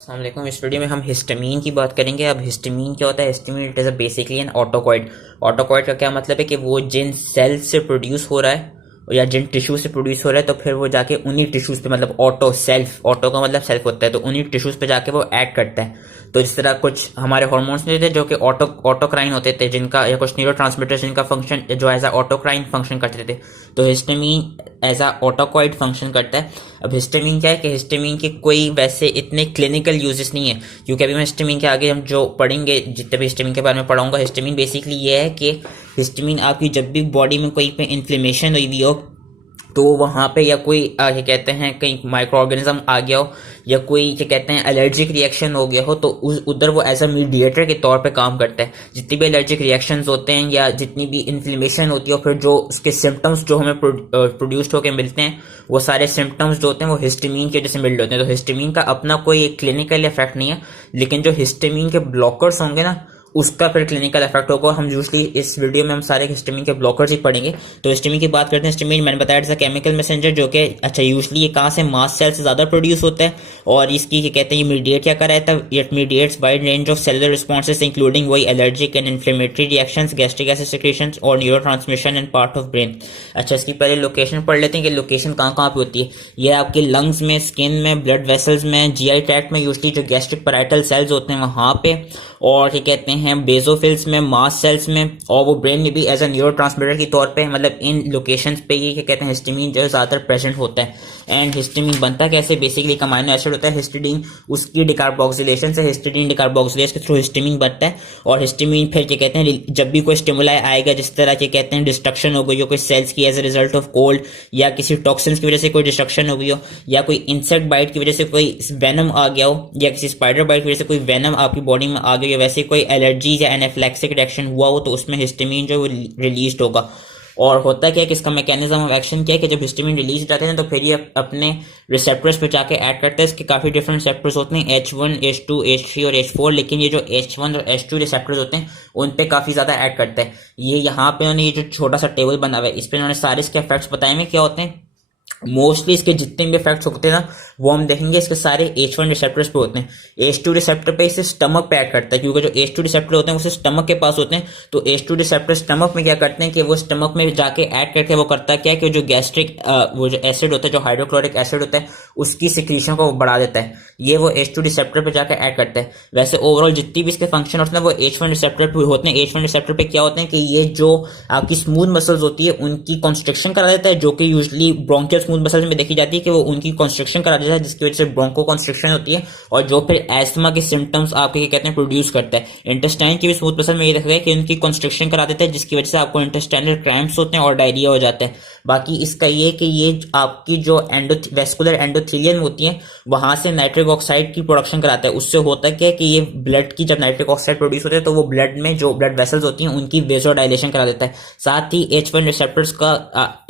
अस्सलाम वालेकुम। इस वीडियो में हम हिस्टामीन की बात करेंगे। अब हिस्टामीन क्या होता है? Histamine it is a basically an autocoid. Autocoid का क्या मतलब है कि वो जिन सेल से प्रोड्यूस हो रहा है या जिन टिश्यू से प्रोड्यूस हो रहा है तो फिर वो जाके उन्हीं टिश्यूज पे, मतलब ऑटो सेल्फ, ऑटो का मतलब सेल्फ होता है, तो उन्हीं टिश्यूज पे जाके वो ऐड करता है। तो इस तरह कुछ हमारे हॉर्मोन्स नहीं थे जो कि ऑटोक्राइन होते थे, जिनका या कुछ न्यूरोट्रांसमीटर्स जिनका फंक्शन जो एज अ ऑटोक्राइन फंक्शन करते थे, तो हिस्टामीन एज अ ऑटोकॉइड फंक्शन करता है। अब हिस्टामीन क्या है कि हिस्टामीन के कोई वैसे इतने क्लिनिकल यूजेस नहीं है, क्योंकि अभी मैं हिस्टामीन के आगे हम जो पढ़ेंगे, जितने भी हिस्टामीन के बारे में पढ़ाऊंगा, हिस्टामीन बेसिकली ये है कि हिस्टामीन आपकी जब भी बॉडी में कोई पे इन्फ्लेमेशन हुई हुई हो तो वहाँ पे या कोई क्या कहते हैं कहीं माइक्रो ऑर्गेनिज्म आ गया हो या कोई क्या कहते हैं एलर्जिक रिएक्शन हो गया हो, तो उधर वो एज अ मीडिएटर के तौर पे काम करता है। जितनी भी एलर्जिक रिएक्शंस होते हैं या जितनी भी इन्फ्लेमेशन होती है, और फिर जो उसके सिम्टम्स जो हमें प्रोड्यूस्ड होकर मिलते हैं, वो सारे सिम्टम्स जो होते हैं वो हिस्टामीन के वजह से मिलते होते हैं। तो हिस्टामीन का अपना कोई क्लिनिकल इफेक्ट नहीं है, लेकिन जो हिस्टामीन के ब्लॉकर्स होंगे ना, उसका फिर क्लिनिकल इफेक्ट होगा। हम यूजली इस वीडियो में हम सारे हिस्टामीन के ब्लॉकर्स ही पढ़ेंगे। तो हिस्टामीन की बात करते हैं। हिस्टामीन मैंने बताया था केमिकल मैसेंजर, जो कि अच्छा यूजली ये कहाँ से मास्ट सेल से ज्यादा प्रोड्यूस होता है, और इसकी क्या कहते हैं ये मीडिएट क्या कर रहा है? It mediates wide range of cellular responses including वही allergic and inflammatory reactions, gastric acid secretions और neuro transmission and part of brain. अच्छा, इसकी पहले लोकेशन पढ़ लेते हैं कि लोकेशन कहाँ कहाँ पे होती है। ये आपके लंग्स में, स्किन में, ब्लड वेसल्स में, जीआई ट्रैक्ट में, यूजली जो गैस्ट्रिक पैराइटल सेल्स होते हैं वहां पे, और क्या कहते हैं बेसोफिल्स में, मास्ट सेल्स में, और वो ब्रेन में भी एज अ न्यूरो ट्रांसमीटर के तौर पे, मतलब इन लोकेशंस पे ये क्या कहते हैं हिस्टामीन जो है ज्यादातर प्रेजेंट होता है। एंड हिस्टामीन बनता कैसे? बेसिकली एक अमाइनो एसिड होता है हिस्टिडीन, उसकी डिकार्बोक्सिलेशन से हिस्टिडीन डिकार्बोक्सिलेज के थ्रू हिस्टामीन बनता है। और हिस्टामीन फिर क्या कहते हैं जब भी कोई स्टिमुलाई आएगा, जिस तरह क्या कहते हैं डिस्ट्रक्शन हो गई हो कोई सेल्स की as a result of cold, या किसी टॉक्सिन्स की वजह से कोई डिस्ट्रक्शन हो गई हो, या कोई इंसेक्ट बाइट की वजह से कोई वेनम आ गया हो, या किसी स्पाइडर बाइट की वजह से कोई वेनम आपकी बॉडी में आ गई हो, वैसे कोई एलर्जी या एनाफिलैक्सिक रिएक्शन हुआ हो, तो उसमें हिस्टामीन जो है वो रिलीज होगा। और होता क्या है कि इसका मैकेनिज्म ऑफ एक्शन क्या है कि जब हिस्टामीन रिलीज जाते हैं तो फिर ये अपने रिसेप्टर्स पे जाके ऐड करते हैं। इसके काफी डिफरेंट रिसेप्टर्स होते हैं, H1, H2, H3 और H4, लेकिन ये जो H1 और H2 रिसेप्टर्स होते हैं उन पे काफी ज्यादा ऐड करता है। ये यहाँ पे उन्होंने ये जो छोटा सा टेबल बना हुआ है, इस पे उन्होंने सारे इसके इफेक्ट्स बताए हुए क्या होते हैं। मोस्टली इसके जितने भी इफेक्ट्स होते हैं ना, वो हम देखेंगे इसके सारे H1 रिसेप्टर्स पे होते हैं। H2 रिसेप्टर पे इसे स्टमक पे ऐड करता है, क्योंकि जो H2 रिसेप्टर होते हैं वो स्टमक के पास होते हैं। तो H2 रिसेप्टर स्टमक में क्या करते हैं कि वो स्टमक में जाके ऐड करके वो करता है क्या कि जो गैस्ट्रिक वो जो एसिड होता है, जो हाइड्रोक्लोरिक एसिड होता है, उसकी सिक्रीशन को बढ़ा देता है। ये वो H2 रिसेप्टर पे जाकर ऐड करता है। वैसे ओवरऑल जितनी भी इसके फंक्शन होते हैं वो H1 रिसेप्टर पे होते हैं। H1 रिसेप्टर पे क्या होते हैं कि ये जो आपकी स्मूथ मसल्स होती है उनकी कंस्ट्रक्शन करा देता है, जो कि यूजली ब्रोंकियल स्मूथ मसल्स में देखी जाती है कि वो उनकी कंस्ट्रक्शन करा देता है, जिसकी वजह से ब्रोंको कंस्ट्रक्शन होती है, और जो फिर एस्थमा के सिम्टम्स आपके क्या कहते हैं प्रोड्यूस करता है। इंटेस्टाइन की भी स्मूथ मसल में ये देखा गया कि उनकी कंस्ट्रक्शन करा देता है, जिसकी वजह से आपको इंटेस्टाइनल क्रैम्प्स होते हैं और डायरिया हो जाता है। बाकी इसका ये कि ये आपकी जो वेस्कुलर एंडोथेलियम होती है वहां से नाइट्रिक ऑक्साइड की प्रोडक्शन कराता है। उससे होता क्या है कि ये ब्लड की जब नाइट्रिक ऑक्साइड प्रोड्यूस होते हैं तो वो ब्लड में जो ब्लड वेसल्स होती हैं उनकी वेसोडाइलेशन करा देता है। साथ ही H1 रिसेप्टर्स का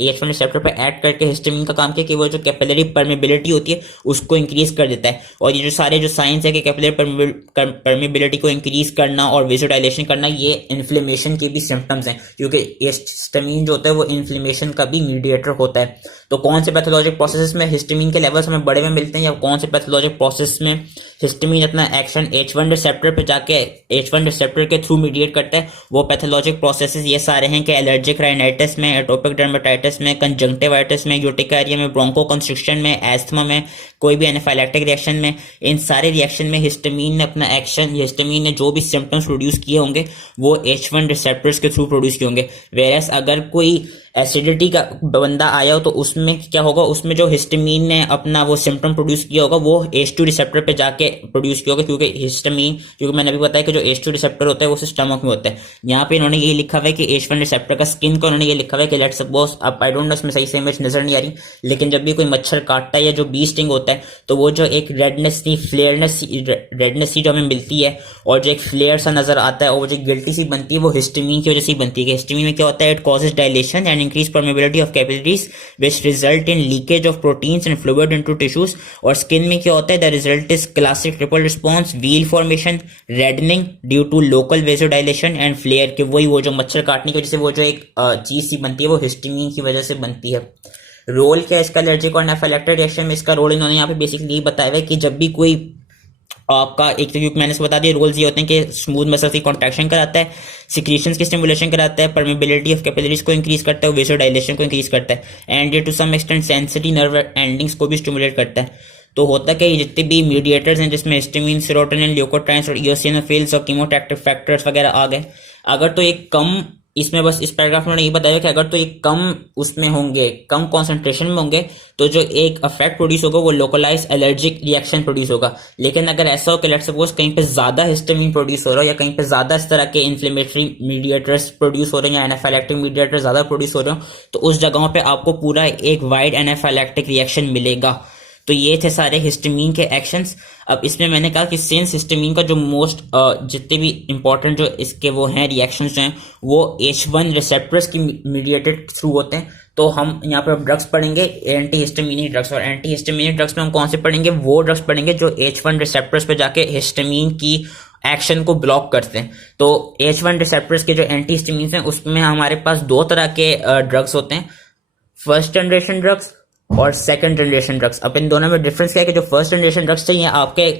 H1 रिसेप्टर पर ऐड करके हिस्टामीन का काम किया कि वो जो कैपिलरी परमेबिलिटी होती है उसको इंक्रीज कर देता है। और ये जो सारे जो साइंस है कि कैपिलरी परमेबिलिटी को इंक्रीज करना और वेसोडाइलेशन करना, ये इन्फ्लेमेशन के भी सिम्टम्स हैं, क्योंकि हिस्टामीन जो होता है वो इन्फ्लेमेशन का भी मीडिएटर होता है। तो कौन से पैथोलॉजिक प्रोसेसेस में हिस्टामीन के लेवल्स हमें बड़े में मिलते हैं, या कौन से पैथोलॉजिक प्रोसेस में हिस्टामीन अपना एक्शन H1 रिसेप्टर पे जाके H1 रिसेप्टर के थ्रू मीडिएट करता है, वो पैथोलॉजिक प्रोसेसेस ये सारे हैं कि एलर्जिक राइनाइटिस में, एटोपिक डर्मेटाइटिस में, कंजंक्टिवाइटिस में, यूटिकारिया में, ब्रोंको कंस्ट्रिक्शन में, एस्थमा में, कोई भी एनाफाइलैक्टिक रिएक्शन में, इन सारे रिएक्शन में हिस्टामीन ने अपना एक्शन, हिस्टामीन ने जो भी सिम्टम्स प्रोड्यूस किए होंगे वो H1 रिसेप्टर्स के थ्रू प्रोड्यूस किए होंगे। वेरस अगर कोई एसिडिटी का बंदा आया हो तो उसमें क्या होगा, उसमें जो हिस्टामीन ने अपना वो सिम्टम प्रोड्यूस किया होगा वो H2 रिसेप्टर पे जाके प्रोड्यूस किया होगा, क्योंकि हिस्टामीन, क्योंकि मैंने अभी बताया कि जो H2 रिसेप्टर होता है वो स्टमक में होता है। यहाँ पे इन्होंने ये लिखा हुआ है कि H1 रिसेप्टर का स्किन को उन्होंने ये लिखा हुआ है कि लेट सपोज, अब आई डोंट नो इसमें सही से इमेज नजर नहीं आ रही, लेकिन जब भी कोई मच्छर काटता है या जो बी स्टिंग होता है तो वो जो एक रेडनेस सी जो हमें मिलती है और जो एक फ्लेयर सा नजर आता है और वो जो गिल्टी सी बनती है वो हिस्टामीन की वजह से बनती है। हिस्टामीन में क्या होता है, it causes dilation and increased permeability of capillaries which result in leakage of proteins and fluid into tissues। और स्किन में क्या होता है, the result is classic triple response, wheal formation, reddening due to local vasodilation and flare, कि वही वो जो मच्छर काटने की वजह से वो जो एक चीज सी बनती है वो हिस्टामीन की वजह से बनती है। रोल क्या है इसका एलर्जिक और एनाफिलैक्टिक रिएक्शन में? इसका रोल इन्होंने यहाँ पे बेसिकली बताया है कि जब भी कोई आपका एक तो क्योंकि मैंने इसको बता दिया रोल्स ये होते हैं कि स्मूथ मसल्स की कॉन्ट्रैक्शन कराता है, सिक्रीशंस की स्टिमुलेशन कराता है, परमेबिलिटी ऑफ कैपिलरीज को इंक्रीज करता है, वेसोडाइलेशन को इंक्रीज करता है, एंड ये to some extent sensitive nerve endings को भी स्टिमुलेट करता है। तो होता क्या है, जितने भी मीडिएटर्स हैं जिसमें हिस्टामिन, सेरोटोनिन, ल्यूकोट्राइन्स और इओसिनोफिल्स और कीमोटैक्टिव फैक्टर्स वगैरह आ गए, अगर तो एक कम, इसमें बस इस पैराग्राफ में ये बताया कि अगर तो एक कम उसमें होंगे, कम कॉन्सेंट्रेशन में होंगे, तो जो एक इफेक्ट प्रोड्यूस होगा वो लोकलाइज एलर्जिक रिएक्शन प्रोड्यूस होगा। लेकिन अगर ऐसा हो कि लेट्स सपोज कहीं पे ज्यादा हिस्टामिन प्रोड्यूस हो रहा है या कहीं पे ज्यादा इस तरह के इन्फ्लेमेटरी मीडिएटर्स प्रोड्यूस हो रहे हैं या एनाफाइलैक्टिक मीडिएटर ज्यादा प्रोड्यूस हो रहे हो, तो उस जगहों पे आपको पूरा एक वाइड एनाफाइलैक्टिक रिएक्शन मिलेगा। तो ये थे सारे हिस्टामिन के एक्शंस। अब इसमें मैंने कहा कि सिंस हिस्टामिन का जो मोस्ट जितने भी इंपॉर्टेंट जो इसके वो हैं रिएक्शंस जो हैं वो H1 रिसेप्टर्स की मीडिएटेड थ्रू होते हैं, तो हम यहाँ पर ड्रग्स पढ़ेंगे एंटी हिस्टामिनिक ड्रग्स। और एंटी हिस्टामिनिक ड्रग्स में हम कौन से पढ़ेंगे, वो ड्रग्स पढ़ेंगे जो H1 रिसेप्टर्स पे जाके हिस्टामिन की एक्शन को ब्लॉक करते हैं। तो H1 रिसेप्टर्स के जो एंटी हिस्टामिन हैं उसमें हमारे पास दो तरह के ड्रग्स होते हैं, फर्स्ट जनरेशन ड्रग्स और सेकंड जनरेशन ड्रग्स। अब इन दोनों में डिफरेंस क्या है कि जो फर्स्ट जनरेशन ड्रग्स थे ये आपके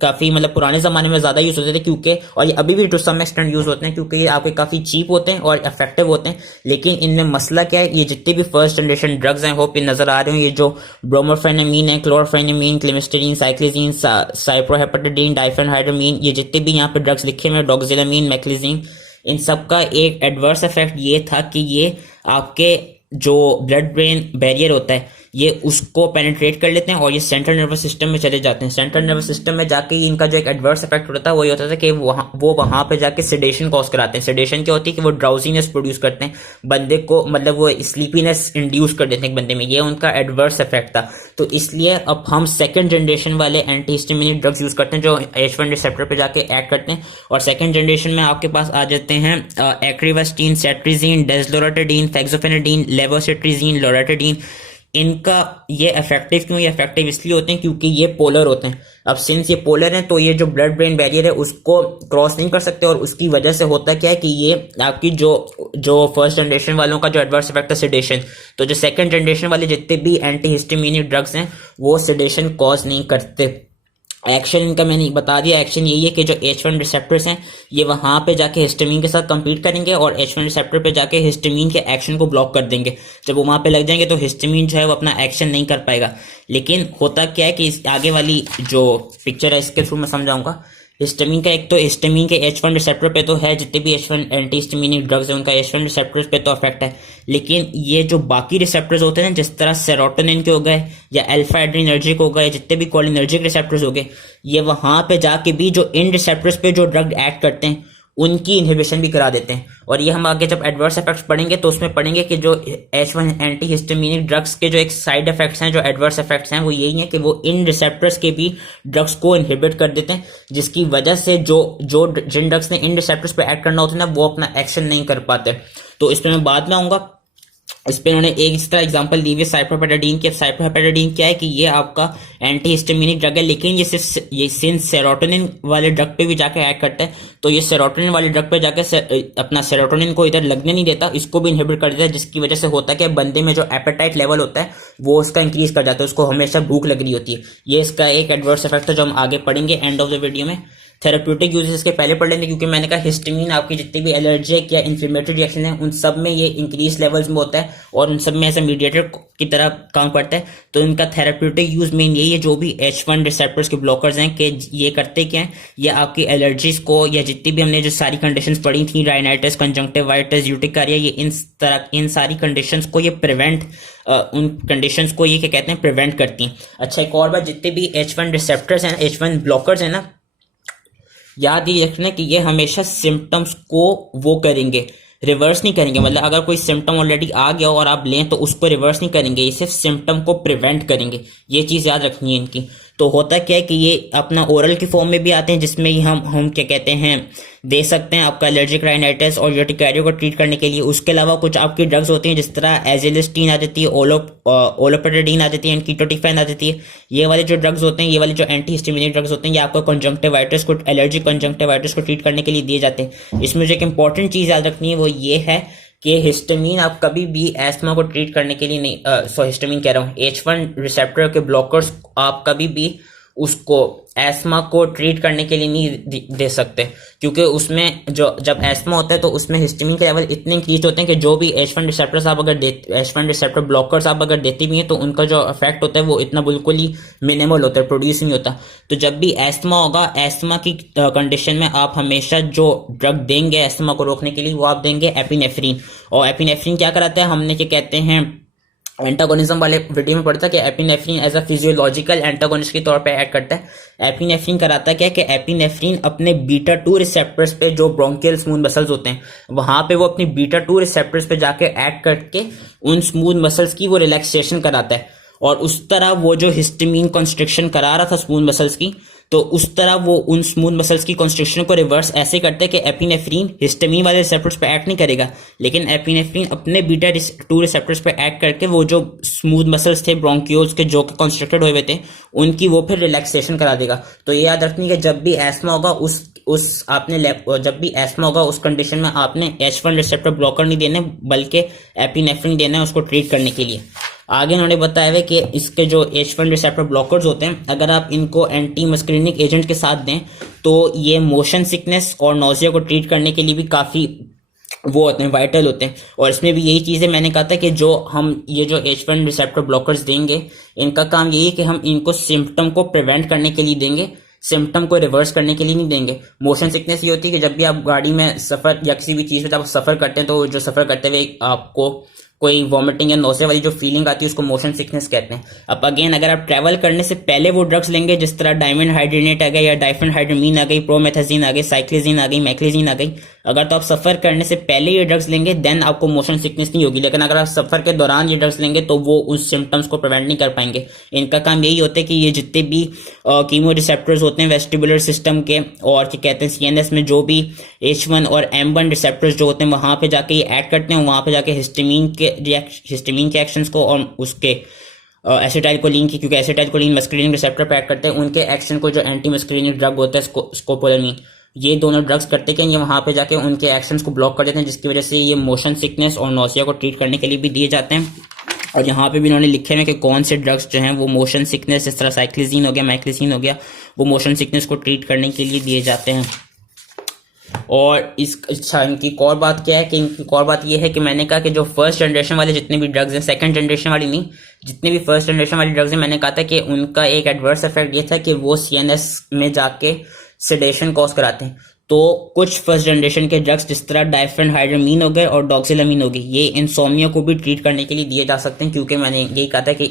काफी मतलब पुराने जमाने में ज्यादा यूज होते थे क्योंकि, और ये अभी भी टू सम एक्सटेंट यूज होते हैं क्योंकि ये आपके काफी चीप होते हैं और इफेक्टिव होते हैं। लेकिन इनमें मसला क्या है, ये जितने भी फर्स्ट जनरेशन ड्रग्स हैं, होप ये नजर आ रहे हो, ये जो ब्रोमोफेनामीन है, क्लोरफेनामीन, क्लिमिस्टरीन, साइक्लिजीन, साइप्रोहेपेटाडीन, डाइफेनहाइड्रामीन, ये जितने भी यहाँ पे ड्रग्स लिखे हुए, डॉक्सिलामीन, मैक्लिजीन, इन सब का एक एडवर्स इफेक्ट ये था कि ये आपके जो ब्लड ब्रेन बैरियर होता है ये उसको पेनिट्रेट कर लेते हैं और ये सेंट्रल नर्वस सिस्टम में चले जाते हैं। सेंट्रल नर्वस सिस्टम में जाके इनका जो एक एडवर्स इफेक्ट होता है वो ये होता था कि वो वहां पे जाके सेडेशन कॉज कराते हैं। सेडेशन क्या होती है कि वो ड्राउजीनेस प्रोड्यूस करते हैं बंदे को, मतलब वो स्लीपीनेस इंड्यूस कर देते हैं बंदे में, ये उनका एडवर्स इफेक्ट था। तो इसलिए अब हम सेकंड जनरेशन वाले एंटी हिस्टामिनिक ड्रग्स यूज करते हैं जो H1 रिसेप्टर पे जाके एक्ट करते हैं। और सेकंड जनरेशन में आपके पास आ जाते हैं एक्रिवास्टीन, सेट्रिजीन, डेस्लोराटाडीन, फेक्सोफेनाडीन, लेवोसिट्रिजीन, लोराटाडीन। इनका ये इफेक्टिव क्यों, ये इफेक्टिव इसलिए होते हैं क्योंकि ये पोलर होते हैं। अब सिंस ये पोलर हैं तो ये जो ब्लड ब्रेन बैरियर है उसको क्रॉस नहीं कर सकते और उसकी वजह से होता क्या है कि ये आपकी जो फर्स्ट जनरेशन वालों का जो एडवर्स इफेक्ट है सेडेशन, तो जो सेकंड जनरेशन वाले जितने भी एंटी हिस्टामिनिक ड्रग्स हैं वो सेडेशन कॉज नहीं करते। एक्शन इनका मैंने बता दिया, एक्शन यही है कि जो H1 रिसेप्टर्स हैं ये वहां पे जाके हिस्टामिन के साथ कंपीट करेंगे और H1 रिसेप्टर पे जाके हिस्टामिन के एक्शन को ब्लॉक कर देंगे। जब वो वहां पे लग जाएंगे तो हिस्टामिन जो है वो अपना एक्शन नहीं कर पाएगा। लेकिन होता क्या है कि इस आगे वाली जो पिक्चर है इसके थ्रू मैं समझाऊंगा। हिस्टामिन का एक तो हिस्टामिन के H1 रिसेप्टर पे तो है, जितने भी H1 एंटी हिस्टामिनिक ड्रग्स है उनका H1 रिसेप्टर्स पे तो इफेक्ट है। लेकिन ये जो बाकी रिसेप्टर्स होते हैं जिस तरह सेरोटोनिन के हो गए या अल्फा एड्रीनर्जिक हो गए, जितने भी कोलिनर्जिक रिसेप्टर्स हो गए, ये वहां पे जाके भी जो इन रिसेप्टर्स पे जो ड्रग एक्ट करते हैं उनकी इनहिबिशन भी करा देते हैं। और ये हम आगे जब एडवर्स इफेक्ट्स पढ़ेंगे तो उसमें पढ़ेंगे कि जो H1 एंटी हिस्टामिनिक ड्रग्स के जो एक साइड इफेक्ट्स हैं, जो एडवर्स इफेक्ट्स हैं, वो यही है कि वो इन रिसेप्टर्स के भी ड्रग्स को इनहिबिट कर देते हैं, जिसकी वजह से जिन ड्रग्स ने इन रिसेप्टर्स पे एक्ट करना होता है ना वो अपना एक्शन नहीं कर पाते। तो इस पर मैं बाद में आऊंगा। इस पे उन्होंने एक इस तरह एग्जांपल दी हुई साइप्रोहेपेटाडीन की। साइप्रोहेपेटाडीन क्या है कि ये आपका एंटी हिस्टामिनिक ड्रग है, लेकिन ये सिर्फ ये सिंस सेरोटोनिन वाले ड्रग पे भी जाके एक्ट करता है, तो ये सेरोटोनिन वाले ड्रग पे जाके अपना सेरोटोनिन को इधर लगने नहीं देता, इसको भी इनहिबिट कर देता है, जिसकी वजह से होता है कि बंदे में जो एपेटाइट लेवल होता है वो उसका इंक्रीज कर जाता है, उसको हमेशा भूख लग रही होती है। ये इसका एक एडवर्स इफेक्ट है जो हम आगे पढ़ेंगे एंड ऑफ द वीडियो में। थेराप्यूटिक यूजेस इसके पहले पढ़ लेंगे क्योंकि मैंने कहा हिस्टामिन आपकी जितनी भी एलर्जिक या इन्फ्लेमेटरी रिएक्शन है उन सब में ये इंक्रीज लेवल्स में होता है और उन सब में ऐसा मीडिएटर की तरह काम करता है। तो इनका थेराप्यूटिक यूज मेन यही है, जो भी H1 रिसेप्टर्स के ब्लॉकर्स हैं, कि ये करते क्या है, ये आपकी एलर्जीज को या जितनी भी हमने जो सारी कंडीशंस पढ़ी थी, राइनाइटिस, कंजंक्टिवाइटिस, यूटिकारिया, ये इन सारी कंडीशंस को ये प्रिवेंट उन कंडीशंस को ये क्या कहते हैं, प्रिवेंट करती हैं। अच्छा, एक और बात, जितने भी H1 रिसेप्टर्स हैं, H1 ब्लॉकर्स हैं ना, याद ये रखना कि ये हमेशा सिम्टम्स को वो करेंगे, रिवर्स नहीं करेंगे। मतलब अगर कोई सिम्टम ऑलरेडी आ गया और आप लें तो उसको रिवर्स नहीं करेंगे, ये सिर्फ सिम्टम को प्रिवेंट करेंगे। ये चीज़ याद रखनी है इनकी। तो होता क्या है कि ये अपना ओरल की फॉर्म में भी आते हैं, जिसमें ही हम क्या कहते हैं दे सकते हैं आपका एलर्जिक राइनाइटिस और यूटिकारिया को ट्रीट करने के लिए। उसके अलावा कुछ आपकी ड्रग्स होती हैं जिस तरह एजिलिस्टीन आ जाती है, ओलोपेटाडीन आ जाती है, कीटोटिफेन आ जाती है। ये वाले जो ड्रग्स होते हैं, ये वाले जो एंटी हिस्टामिनिक ड्रग्स होते हैं, ये आपको कंजंक्टिवाइटिस को, एलर्जिक कंजंक्टिवाइटिस को ट्रीट करने के लिए दिए जाते हैं। इसमें जो एक इंपॉर्टेंट चीज़ याद रखनी है वो ये है कि हिस्टामिन आप कभी भी एस्थमा को ट्रीट करने के लिए नहीं, हिस्टामिन कह रहा हूँ, H1 रिसेप्टर के ब्लॉकर्स आप कभी भी उसको एस्मा को ट्रीट करने के लिए नहीं दे सकते, क्योंकि उसमें जो जब एस्मा होता है तो उसमें हिस्टामिन के लेवल इतने इंक्रीज होते हैं कि जो भी H1 रिसेप्टर्स आप अगर H1 रिसेप्टर ब्लॉकर्स आप अगर देते भी हैं तो उनका जो इफेक्ट होता है वो इतना बिल्कुल ही मिनिमल होता है, प्रोड्यूस नहीं होता। तो जब भी एस्मा होगा, एस्मा की कंडीशन में आप हमेशा जो ड्रग देंगे एस्मा को रोकने के लिए वो आप देंगे एपिनेफ्रीन। और एपिनेफ्रीन क्या कराता है, हमने क्या कहते हैं एंटागोनिज्म वाले वीडियो में पढ़ता कि epinephrine as a physiological antagonist के तौर पे ऐड करता है। एपिनेफ्रीन कराता क्या है कि एपिनेफ्रीन अपने बीटा 2 रिसेप्टर्स पे जो ब्रोंकियल स्मूथ मसल्स होते हैं वहां पे वो अपनी बीटा 2 रिसेप्टर्स पे जाके ऐड करके उन स्मूथ मसल्स की वो रिलैक्सेशन कराता है। और उस तरह वो जो हिस्टामिन कंस्ट्रिक्शन करा रहा था स्मूथ मसल्स की, तो उस तरह वो उन स्मूथ मसल्स की कंस्ट्रक्शन को रिवर्स ऐसे करते हैं कि एपिनेफ्रीन हिस्टामिन वाले रिसेप्टर्स पे एक्ट नहीं करेगा, लेकिन एपिनेफ्रीन अपने बीटा 2 रिसेप्टर्स पे एक्ट करके वो जो स्मूथ मसल्स थे ब्रोंकियोल्स के जो कंस्ट्रक्टेड हुए थे उनकी वो फिर रिलैक्सेशन करा देगा। तो ये याद रखनी कि जब भी एस्मा होगा जब भी एस्मा होगा उस कंडीशन में आपने H1 रिसेप्टर ब्लॉकर नहीं देने बल्कि एपिनेफ्रीन देना है उसको ट्रीट करने के लिए। आगे उन्होंने बताया है कि इसके जो H1 रिसेप्टर ब्लॉकर्स होते हैं अगर आप इनको एंटी मस्क्रीनिक एजेंट के साथ दें तो ये मोशन सिकनेस और नोजिया को ट्रीट करने के लिए भी काफ़ी वो होते हैं, वाइटल होते हैं। और इसमें भी यही चीज़ है, मैंने कहा था कि जो हम ये जो H1 रिसेप्टर ब्लॉकर्स देंगे इनका काम यही है कि हम इनको सिम्टम को प्रिवेंट करने के लिए देंगे, सिम्टम को रिवर्स करने के लिए नहीं देंगे। मोशन सिकनेस ये होती है कि जब भी आप गाड़ी में सफ़र या किसी भी चीज़ पे आप सफ़र करते हैं तो जो सफ़र करते हुए आपको कोई वॉमिटिंग या नोज़िया वाली जो फीलिंग आती है उसको मोशन सिकनेस कहते हैं। अब अगेन अगर आप ट्रैवल करने से पहले वो ड्रग्स लेंगे जिस तरह डायमंड हाइड्रेनेट आ गई या डाइफेनहाइड्रामीन आ गई, प्रोमेथाजीन आ गई, साइक्लिजीन आ गई, मैक्लिजीन आ गई, अगर तो आप सफ़र करने से पहले ये ड्रग्स लेंगे देन आपको मोशन सिकनेस नहीं होगी। लेकिन अगर आप सफ़र के दौरान ये ड्रग्स लेंगे तो वो उस सिम्टम्स को प्रिवेंट नहीं कर पाएंगे। इनका काम यही होता है कि ये जितने भी कीमो रिसेप्टर्स होते हैं वेस्टिबुलर सिस्टम के और क्या कहते हैं CNS में जो भी H1 और M1 रिसेप्टर्स जो होते हैं वहाँ पे जाके ये ऐड करते हैं, वहाँ पे जाके हिस्टामिन के एक्शंस को और उसके एसिटाइलकोलिन की, क्योंकि एसिटाइलकोलिन मस्कुलिन रिसेप्टर पे ऐड करते हैं, उनके एक्शन को जो एंटी मस्कुलिन ड्रग होता है स्कोपोलामिन, ये दोनों ड्रग्स करते हैं कि ये वहाँ पे जाके उनके एक्शंस को ब्लॉक कर देते हैं, जिसकी वजह से ये मोशन सिकनेस और नोसिया को ट्रीट करने के लिए भी दिए जाते हैं। और यहाँ पे भी इन्होंने लिखे हैं कि कौन से ड्रग्स जो हैं वो मोशन सिकनेस, इस तरह साइक्लिजीन हो गया, मैक्लिजीन हो गया, वो मोशन सिकनेस को ट्रीट करने के लिए दिए जाते हैं। और इनकी एक और बात क्या है कि इनकी एक और बात ये है कि मैंने कहा कि जो फर्स्ट जनरेशन वाले जितने भी ड्रग्स हैं, सेकंड जनरेशन वाली नहीं, जितने भी फर्स्ट जनरेशन वाले ड्रग्स हैं, मैंने कहा था कि उनका एक एडवर्स इफेक्ट ये था कि वो CNS में जाके सेडेशन कॉज कराते हैं। तो कुछ फर्स्ट जनरेशन के ड्रग्स जिस तरह डाइफेनहाइड्रामीन हो गए और डॉक्सिलामीन हो गई, ये इंसोम्निया को भी ट्रीट करने के लिए दिए जा सकते हैं, क्योंकि मैंने यही कहा था कि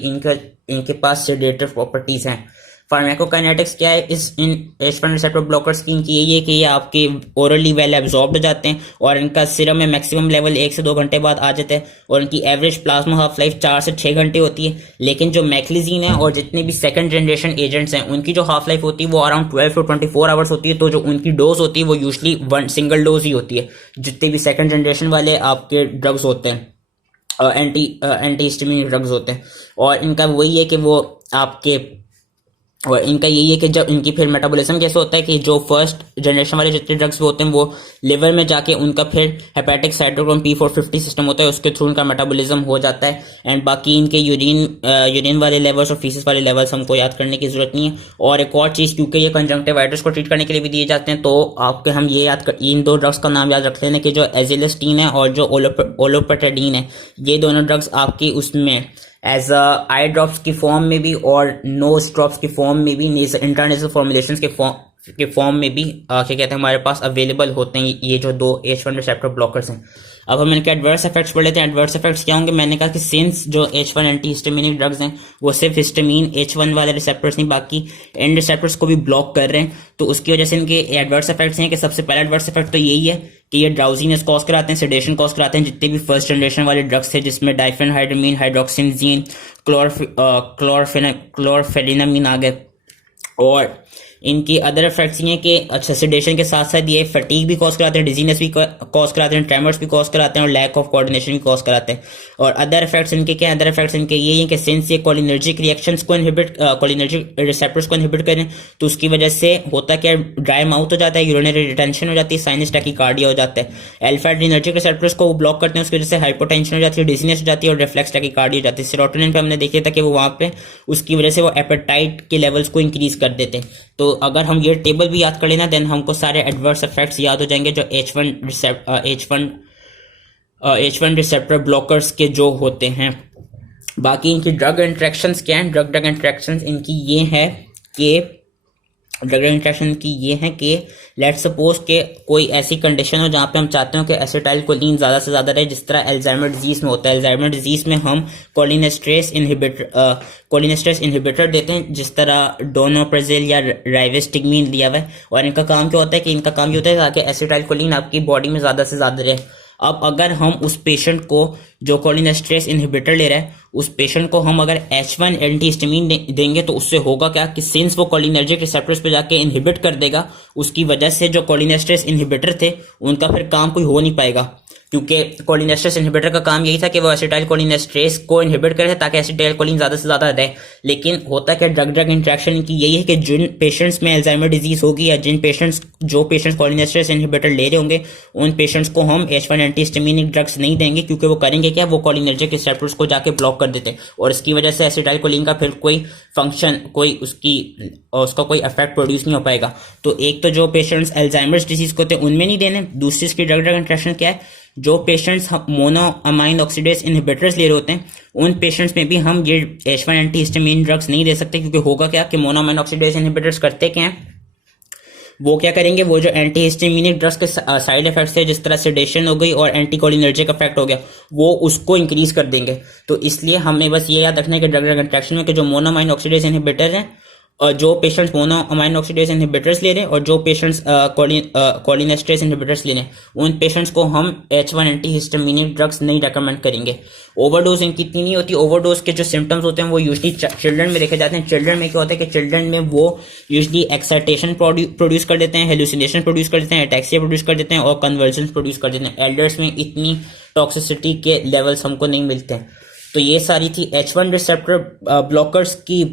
इनके पास सेडेटिव प्रॉपर्टीज हैं। फार्माकोकाइनेटिक्स क्या है इन H1 रिसेप्टर ब्लॉकर्स की, इनकी यही है कि ये आपके ओरली वेल एब्जॉर्ब हो जाते हैं और इनका सिरम में मैक्सिमम लेवल 1 से 2 घंटे बाद आ जाता है और इनकी एवरेज प्लाज्मा हाफ लाइफ 4 से 6 घंटे होती है। लेकिन जो मैक्लिजीन है और जितने भी सेकंड जनरेशन एजेंट्स हैं उनकी जो हाफ लाइफ होती है वो अराउंड 12 to 24 आवर्स होती है। तो जो उनकी डोज होती है वो यूजली 1 सिंगल डोज ही होती है, जितने भी सेकंड जनरेशन वाले आपके ड्रग्स होते हैं, एंटी हिस्टामिन ड्रग्स होते हैं। और इनका वही है कि वो आपके और इनका यही है कि जब इनकी फिर मेटाबॉलिज्म कैसे होता है कि जो फर्स्ट जनरेशन वाले जितने ड्रग्स होते हैं वो लिवर में जाके उनका फिर हेपेटिक साइटोक्रोम P450 सिस्टम होता है, उसके थ्रू उनका मेटाबॉलिज्म हो जाता है। एंड बाकी इनके यूरिन वाले लेवल्स और फीसिस वाले लेवल्स हमको याद करने की जरूरत नहीं है। और एक और चीज़, क्योंकि ये कंजंक्टिवाइटिस को ट्रीट करने के लिए भी दिए जाते हैं, तो आपके हम ये इन 2 ड्रग्स का नाम याद रख लेना कि जो एजिलिस्टीन है और जो ओलोपेटाडीन है, ये दोनों ड्रग्स आपकी उसमें एज आई ड्रॉप्स की फॉर्म में भी और नोज ड्रॉप्स की फॉर्म में भी, इंटरनेशनल फॉर्मुलेशन के फॉर्म में भी क्या कहते हैं हमारे पास अवेलेबल होते हैं ये जो 2 H1 रिसेप्टर ब्लॉकर्स हैं। अब हम इनके एडवर्स इफेक्ट्स पढ़ लेते हैं। एडवर्स इफेक्ट्स क्या होंगे, मैंने कहा कि सिंस जो H1 एंटी हिस्टामिनिक ड्रग्स हैं वो सिर्फ हिस्टामिन H1 वाले रिसेप्टर्स नहीं बाकी एंड रिसेप्टर्स को भी ब्लॉक कर रहे हैं, तो उसकी वजह से इनके एडवर्स इफेक्ट्स हैं कि सबसे पहला एडवर्स इफेक्ट तो यही है कि ये ड्राउजीनेस कॉज कराते हैं, सेडेशन कॉज कराते हैं, जितने भी फर्स्ट जनरेशन वाले ड्रग्स थे जिसमें डाइफेनहाइड्रामीन, हाइड्रोक्सिनजीन, क्लोरफेनिनामीन आ गए। और इनकी अदर इफेक्ट्स ये हैं कि अच्छा सेडेशन के साथ साथ ये फटीग भी कॉज कराते हैं, डिजीनेस भी कॉज कराते हैं, ट्रेमर्स भी कॉज कराते हैं और लैक ऑफ कोऑर्डिनेशन भी कॉज कराते हैं। और अदर इफेक्ट्स इनके क्या, अदर इफेक्ट्स इनके ये हैं कि सिंस ये कोलिनर्जिक रिएक्शंस को इनहिबिट, कोलिनर्जिक रिसेप्टर्स को इनहिबिट करें तो उसकी वजह से होता क्या, ड्राई माउथ हो जाता है, यूरिनरी रिटेंशन हो जाती है, साइनस टैकीकार्डिया हो जाता है। अल्फा एड्रेनर्जिक रिसेप्टर्स को ब्लॉक करते हैं, उसकी वजह से हाइपोटेंशन हो जाती है, डिजीनेस हो जाती है और रिफ्लेक्स टैकीकार्डिया हो जाती है। सेरोटोनिन पे हमने देखा था कि वो वहाँ पे उसकी वजह से वो एपेटाइट के लेवल्स को इंक्रीज कर देते हैं। तो अगर हम ये टेबल भी याद कर लेना देन हमको सारे एडवर्स इफेक्ट्स याद हो जाएंगे जो H1 रिसेप्टर ब्लॉकर्स के जो होते हैं। बाकी इनकी ड्रग इंट्रैक्शंस क्या हैं, ड्रग इंट्रैक्शंस इनकी ये है कि ड्रग इंट्रैक्शन की ये है कि लेट्स सपोज के कोई ऐसी कंडीशन हो जहाँ पे हम चाहते हो कि एसिटाइल कोलिन ज़्यादा से ज़्यादा रहे, जिस तरह अल्जाइमर डिजीज में होता है। अल्जाइमर डिजीज में हम कोलिनेस्ट्रेस इनहिबिटर देते हैं, जिस तरह डोनोप्राजिल या राइवेस्टिगमिन दिया हुआ है। और इनका काम क्या होता है कि इनका काम ये होता है ताकि एसिटाइल कोलिन आपकी बॉडी में ज़्यादा से ज़्यादा रहे। अब अगर हम उस पेशेंट को जो कोलिनेस्ट्रेस इनहिबिटर ले रहा है उस पेशेंट को हम अगर H1 एंटीहिस्टामिन देंगे तो उससे होगा क्या कि सिंस वो कोलिनर्जिक रिसेप्टर्स पे जाके इनहिबिट कर देगा, उसकी वजह से जो कोलिनेस्ट्रेस इनहिबिटर थे उनका फिर काम कोई हो नहीं पाएगा, क्योंकि कोलिनेस्ट्रेस इनहिबिटर का काम यही था कि वो एसिटाइल कोलिनेस्ट्रेस को इनहिबिट करे ताकि एसिटाइल कोलिन ज़्यादा से ज़्यादा रहे। लेकिन होता क्या, ड्रग ड्रग इंट्रैक्शन की यही है कि जिन पेशेंट्स में अल्जाइमर डिजीज होगी या जो पेशेंट्स कोलिनेस्ट्रेस इनहिबिटर ले रहे होंगे उन पेशेंट्स को हम H1 एंटीहिस्टामिनिक ड्रग्स नहीं देंगे, क्योंकि वो करेंगे क्या, वो कोलिनर्जिक रिसेप्टर्स को जाके ब्लॉक कर देते हैं और इसकी वजह से एसिटाइल कोलिन का फिर कोई फंक्शन, उसका कोई इफेक्ट प्रोड्यूस नहीं हो पाएगा। तो एक तो जो पेशेंट्स अल्जाइमर्स डिजीज को होते हैं उनमें नहीं देने, दूसरी इसकी ड्रग ड्रग इंट्रैक्शन क्या है, जो पेशेंट्स मोनोअमाइन ऑक्सीडेज इनहिबिटर्स ले रहे होते हैं उन पेशेंट्स में भी हम ये H1 एंटीहिस्टामिन ड्रग्स नहीं दे सकते, क्योंकि होगा क्या कि मोनोअमाइन ऑक्सीडेज इनहिबिटर्स करते क्या हैं, वो क्या करेंगे, वो जो एंटीहिस्टामिनिक ड्रग्स के साइड इफेक्ट्स है जिस तरह सेडेशन हो गई और एंटीकोलिनर्जिक इफेक्ट हो गया वो उसको इंक्रीज कर देंगे। तो इसलिए हमें बस ये याद रखना है कि ड्रग ड्रग इंट्रैक्शन में कि जो मोनोअमाइन ऑक्सीडेज इनहिबिटर हैं और जो पेशेंट्स मोनोअमाइन ऑक्सीडेज इनहिबिटर्स ले रहे हैं और जो पेशेंट्स कोलिनेस्ट्रेस इनहिबिटर्स ले रहे हैं उन पेशेंट्स को हम H1 एंटीहिस्टामिनिक ड्रग्स नहीं रेकमेंड करेंगे। ओवरडोज इनकी इतनी नहीं होती। ओवरडोज के जो सिम्टम्स होते हैं वो यूजली चिल्ड्रन में देखे जाते हैं। चिल्ड्रन में क्या होता है कि चिल्ड्रन में वो यूजली एक्साइटेशन प्रोड्यूस कर देते हैं, हेलुसिनेशन प्रोड्यूस कर देते हैं, एटैक्सिया प्रोड्यूस कर देते हैं और कन्वर्जन प्रोड्यूस कर देते हैं। एल्डर्स में इतनी टॉक्सिसिटी के लेवल्स हमको नहीं मिलते हैं। तो ये सारी थी H1 रिसेप्टर ब्लॉकर्स की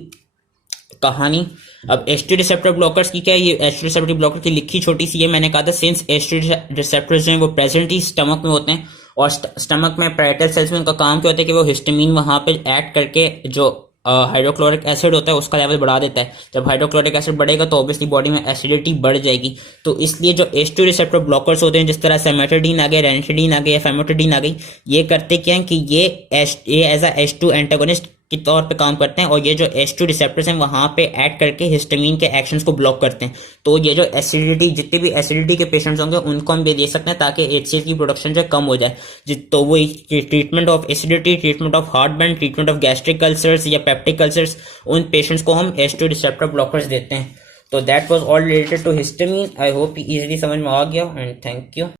कहानी। अब H2 रिसेप्टर ब्लॉकर्स की क्या है, ये H2 रिसेप्टर ब्लॉकर की लिखी छोटी सी है, मैंने कहा था सिंस H2 रिसेप्टर्स जो हैं वो प्रेजेंट ही स्टमक में होते हैं और स्टमक में पैराइटल सेल्स में उनका काम क्या होता है कि वो हिस्टामिन वहां पे ऐड करके जो हाइड्रोक्लोरिक एसिड होता है उसका लेवल बढ़ा देता है। जब हाइड्रोक्लोरिक एसिड बढ़ेगा तो ऑब्वियसली बॉडी में एसिडिटी बढ़ जाएगी। तो इसलिए जो H2 रिसेप्टर ब्लॉकर्स होते हैं जिस तरह सेमेटाडीन आ गए, रेनिटिडीन आ गए या फेमोटिडीन आ गई, ये करते क्या है कि ये एज अ H2 एंटागोनिस्ट के तौर पे काम करते हैं और ये जो H2 रिसेप्टर्स हैं वहां पे ऐड करके हिस्टामिन के एक्शंस को ब्लॉक करते हैं। तो ये जो एसिडिटी, जितने भी एसिडिटी के पेशेंट्स होंगे उनको हम ये दे सकते हैं ताकि HCl की प्रोडक्शन जो कम हो जाए। तो वो treatment of acidity, treatment of heartburn, treatment of gastric ulcers या पेप्टिक अल्सर्स, उन पेशेंट्स को हम H2 रिसेप्टर ब्लॉकर्स देते हैं। तो that was all related to histamine. I hope easily समझ में आ गया एंड थैंक यू।